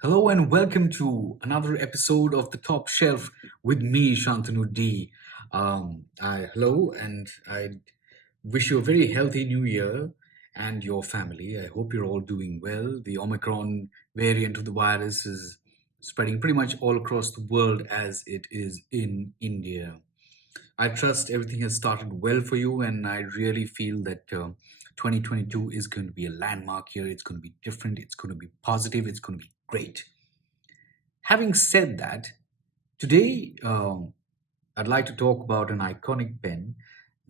Hello and welcome to another episode of The Top Shelf with me, Shantanu D. Hello, and I wish you a very healthy new year and your family. I hope you're all doing well. The Omicron variant of the virus is spreading pretty much all across the world as it is in India. I trust everything has started well for you, and I really feel that 2022 is going to be a landmark year. It's going to be different, it's going to be positive, it's going to be great. Having said that, today I'd like to talk about an iconic pen.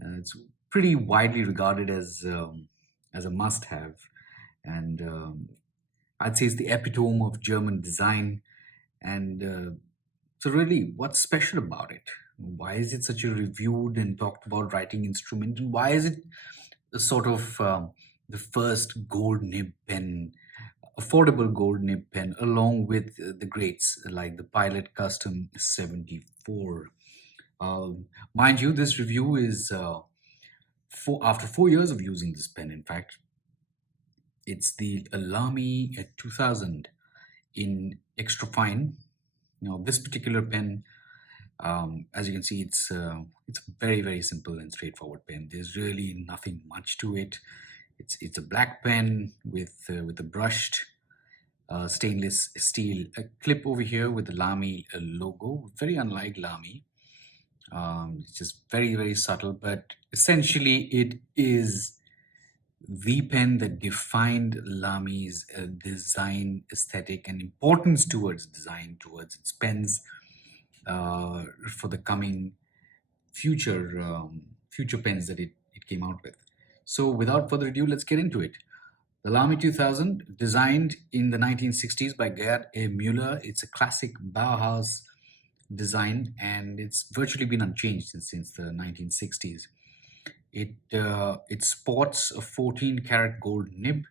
It's pretty widely regarded as a must-have, and I'd say it's the epitome of German design. And so, really, what's special about it? Why is it such a reviewed and talked about writing instrument? And why is it a sort of the first gold nib pen, affordable gold nib pen, along with the greats like the Pilot Custom 74? Mind you, this review is after 4 years of using this pen. In fact, it's the Lamy 2000 in extra fine. Now, this particular pen, as you can see, it's a very simple and straightforward pen. There's really nothing much to it. It's a black pen with a brushed stainless steel clip over here with the Lamy logo. Very unlike Lamy. It's just very subtle, but essentially it is the pen that defined Lamy's design aesthetic and importance towards design, towards its pens for the coming future pens that it came out with. So without further ado, let's get into it. The Lamy 2000, designed in the 1960s by Gerd A. Müller, it's a classic Bauhaus design, and it's virtually been unchanged since the 1960s. It sports a 14 karat gold nib,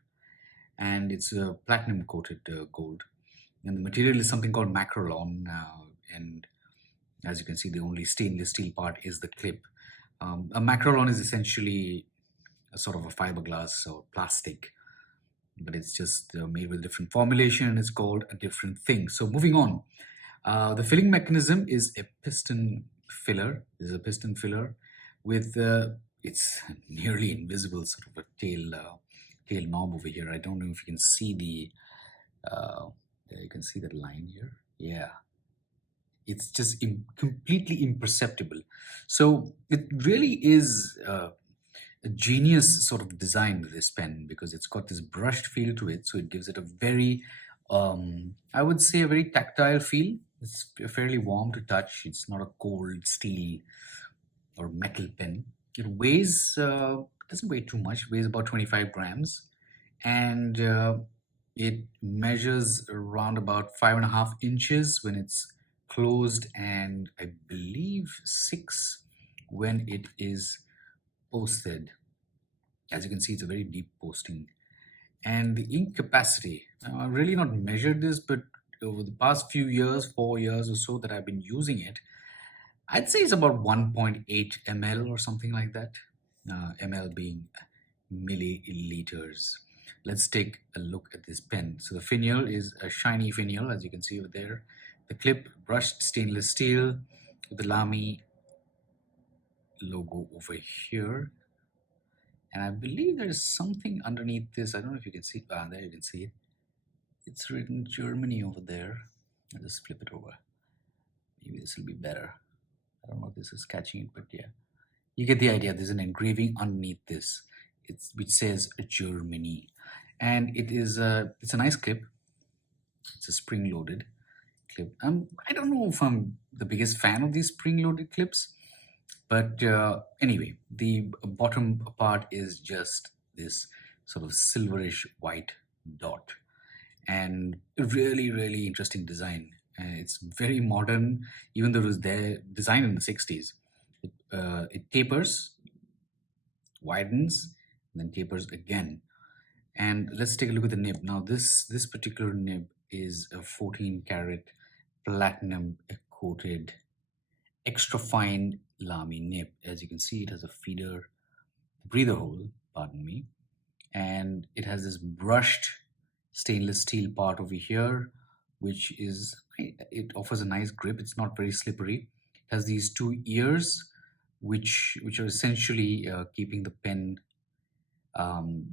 and it's a platinum coated gold. And the material is something called macrolon, and as you can see, the only stainless steel part is the clip. A macrolon is essentially a sort of a fiberglass or plastic, but it's just made with a different formulation and it's called a different thing. So moving on, the filling mechanism is a piston filler. This is a piston filler with it's nearly invisible sort of a tail knob over here. I don't know if you can see there you can see that line here. Yeah, it's just completely imperceptible. So it really is a genius sort of design with this pen because it's got this brushed feel to it. So it gives it a very, I would say, a very tactile feel. It's fairly warm to touch. It's not a cold steel or metal pen. It weighs, doesn't weigh too much, it weighs about 25 grams. And it measures around about 5.5 inches when it's closed, and I believe 6 when it is posted. As you can see, it's a very deep posting. And the ink capacity, I've really not measured this, but over the past few years, 4 years or so that I've been using it, I'd say it's about 1.8 ml or something like that. Ml being milliliters. Let's take a look at this pen. So the finial is a shiny finial, as you can see over there. The clip, brushed stainless steel with the Lamy logo over here. And I believe there is something underneath this. I don't know if you can see. There you can see it. It's written Germany over there. I'll just flip it over. Maybe this will be better. I don't know if this is catching it, but yeah. You get the idea. There's an engraving underneath this, which says Germany. And it's a nice clip. It's a spring-loaded clip. I don't know if I'm the biggest fan of these spring-loaded clips, but anyway, the bottom part is just this sort of silverish white dot, and a really interesting design. It's very modern, even though it was there designed in the 60s. It tapers, widens, and then tapers again. And let's take a look at the nib. Now this particular nib is a 14 karat platinum coated extra fine Lamy nib. As you can see, it has a breather hole, pardon me, and it has this brushed stainless steel part over here which is it offers a nice grip. It's not very slippery. It has these two ears, which are essentially keeping the pen.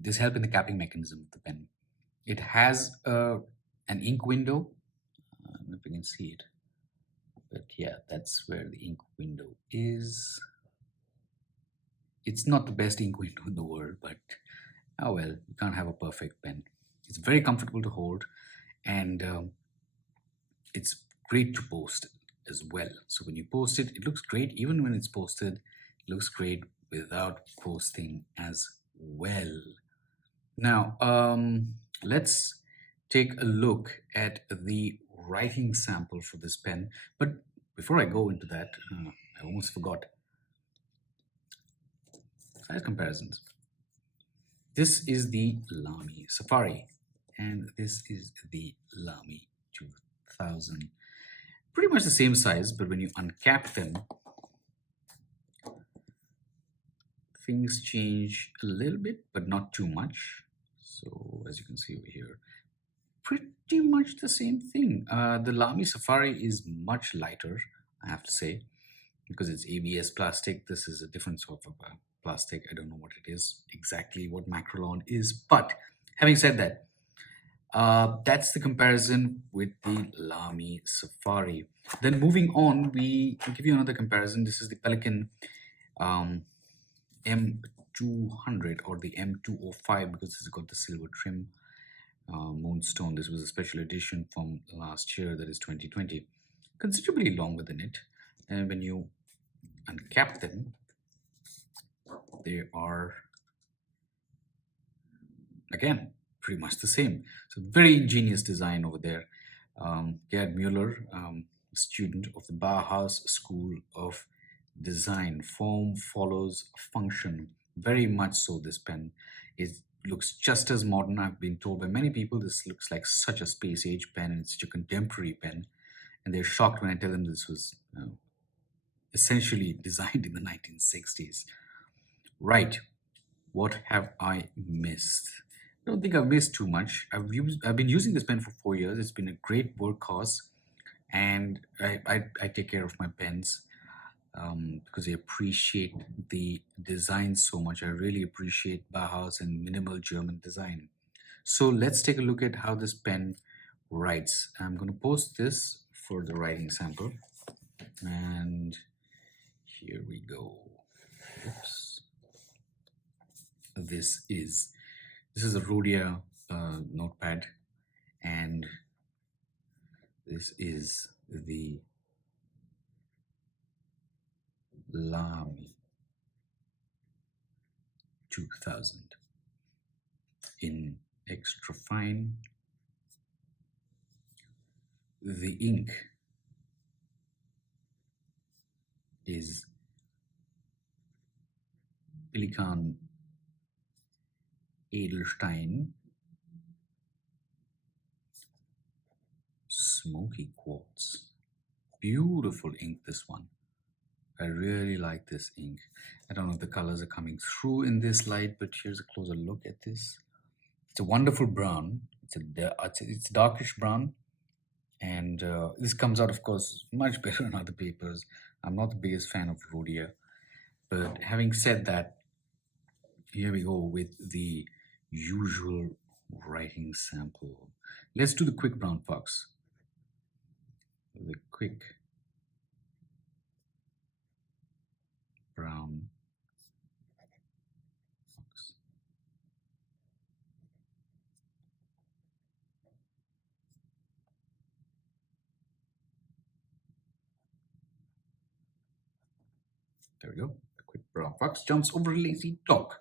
This help in the capping mechanism of the pen. It has an ink window. I don't know if you can see it, but yeah, that's where the ink window is. It's not the best ink window in the world, but oh well, you can't have a perfect pen. It's very comfortable to hold, and it's great to post as well. So when you post it, it looks great. Even when it's posted, it looks great without posting as well. Now, let's take a look at the writing sample for this pen. But before I go into that, I almost forgot size comparisons. This is the Lamy Safari, and this is the Lamy 2000. Pretty much the same size, but when you uncap them, things change a little bit, but not too much. So as you can see over here, pretty much the same thing. The Lamy Safari is much lighter, I have to say, because it's ABS plastic. This is a different sort of plastic. I don't know what it is exactly, what Macrolon is. But having said that, that's the comparison with the Lamy Safari. Then moving on, we will give you another comparison. This is the Pelican M200 or the M205 because it's got the silver trim. Moonstone. This was a special edition from last year, that is 2020, considerably longer than it. And when you uncap them, they are again pretty much the same. So very ingenious design over there. Gerd Mueller, student of the Bauhaus School of Design. Form follows function. Very much so. This pen is looks just as modern. I've been told by many people this looks like such a space age pen and such a contemporary pen, and they're shocked when I tell them this was essentially designed in the 1960s. Right. What have I missed? I don't think I've missed too much. I've been using this pen for 4 years. It's been a great workhorse, and I take care of my pens because I appreciate the design so much. I really appreciate Bauhaus and minimal German design. So let's take a look at how this pen writes. I'm going to post this for the writing sample, and here we go. Oops. This is a Rhodia notepad, and this is the Lamy 2000 in extra fine. The ink is Pelikan Edelstein Smoky Quartz. Beautiful ink, this one. I really like this ink. I don't know if the colors are coming through in this light, but here's a closer look at this. It's a wonderful brown. It's darkish brown, and this comes out, of course, much better in other papers. I'm not the biggest fan of Rhodia, but having said that, here we go with the usual writing sample. Let's do the quick brown fox. The quick brown fox. There we go. The quick brown fox jumps over a lazy dog.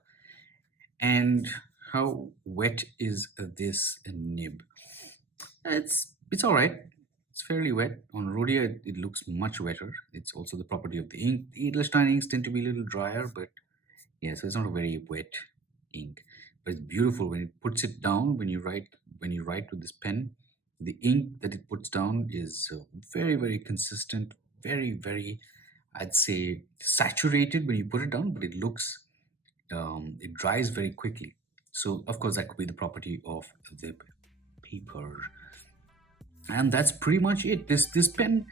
And how wet is this nib? It's all right. It's fairly wet. On Rhodia, it looks much wetter. It's also the property of the ink. The Edelstein inks tend to be a little drier, but yeah, so it's not a very wet ink. But it's beautiful when it puts it down. When you write with this pen, the ink that it puts down is very, very consistent. Very, very, I'd say, saturated when you put it down, but it looks it dries very quickly. So of course that could be the property of the paper. and that's pretty much it. This pen,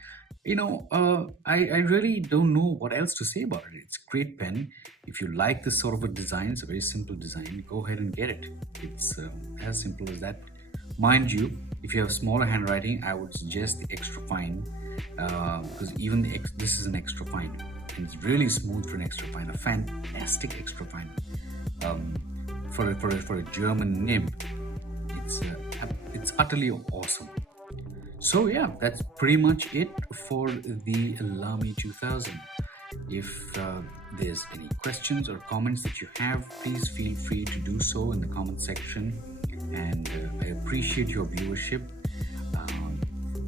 I really don't know what else to say about it. It's a great pen. If you like this sort of a design, it's a very simple design, go ahead and get it. It's as simple as that. Mind you, if you have smaller handwriting, I would suggest the extra fine, because even this is an extra fine, and it's really smooth for an extra fine, a fantastic extra fine, um, for a German nib. It's utterly awesome. So yeah, that's pretty much it for the Lamy 2000. If there's any questions or comments that you have, please feel free to do so in the comment section. And I appreciate your viewership.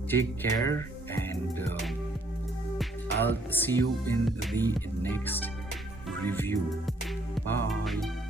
Take care, and I'll see you in the next review. Bye.